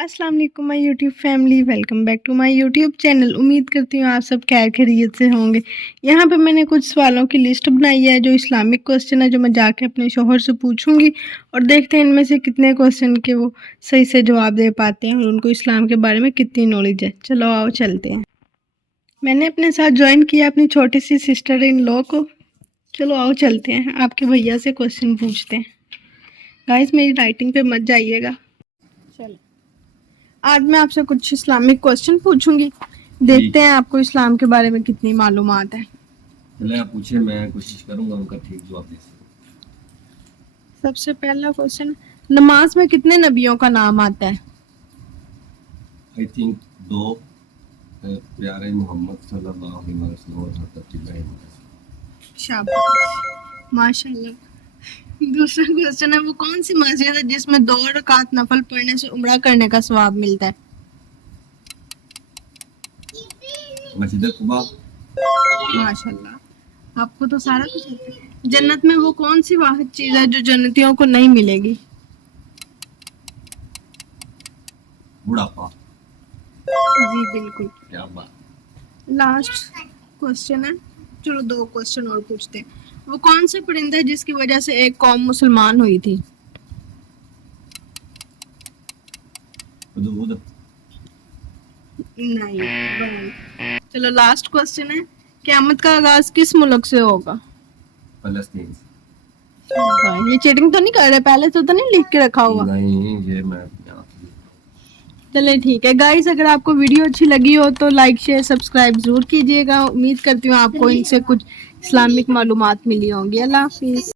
अस्सलाम वालेकुम my YouTube family, welcome back to my YouTube channel. उम्मीद करती हूँ आप सब खैर खैरियत से होंगे। यहाँ पे मैंने कुछ सवालों की लिस्ट बनाई है जो इस्लामिक क्वेश्चन है, जो मैं जाके अपने शोहर से पूछूंगी और देखते हैं इनमें से कितने क्वेश्चन के वो सही से जवाब दे पाते हैं और उनको इस्लाम के बारे में कितनी नॉलेज है। चलो आओ चलते हैं। मैंने अपने साथ ज्वाइन किया अपनी छोटी सी सिस्टर इन लॉ को। चलो आओ चलते हैं, आपके भैया से क्वेश्चन पूछते हैं। गाइस मेरी राइटिंग पे मत जाइएगा। चलो आज मैं आपसे कुछ इस्लामिक क्वेश्चन पूछूंगी, देखते हैं आपको इस्लाम के बारे में कितनी मालूमात है। पहले आप पूछिए, मैं कोशिश करूंगा उनका ठीक जवाब दे सकूं। सबसे पहला क्वेश्चन, नमाज में कितने नबियों का नाम आता है? आई थिंक 2, प्यारे मोहम्मद सल्लल्लाहु अलैहि वसल्लम और हज़रत इब्राहीम। शाबाश माशाल्लाह। दूसरा क्वेश्चन है, वो कौन सी मस्जिद है जिसमें 2 रकात नफल पढ़ने से उम्रा करने का सवाब मिलता है? मस्जिद कुबा। माशाल्लाह, आपको तो सारा कुछ आता है। जन्नत में वो कौन सी वाहिद चीज है जो जन्नतियों को नहीं मिलेगी? बुढ़ापा। जी बिल्कुल। क्या बात। लास्ट क्वेश्चन है, चलो 2 क्वेश्चन और पूछते हैं। वो कौन सा परिंदा है जिसकी वजह से एक कौम मुसलमान हुई थी? हुदहुद। नहीं, wrong। चलो लास्ट क्वेश्चन है, क़यामत का आगाज किस मुल्क से होगा? फलस्तीन। ये चीटिंग तो नहीं कर रहे? पहले से तो नहीं लिख के रखा हुआ? नहीं, ये मैं चले ठीक है गाइस, अगर आपको वीडियो अच्छी लगी हो तो लाइक शेयर सब्सक्राइब जरूर कीजिएगा। उम्मीद करती हूँ आपको इनसे कुछ इस्लामिक मालूमात मिली होंगी। अल्लाह हाफिज।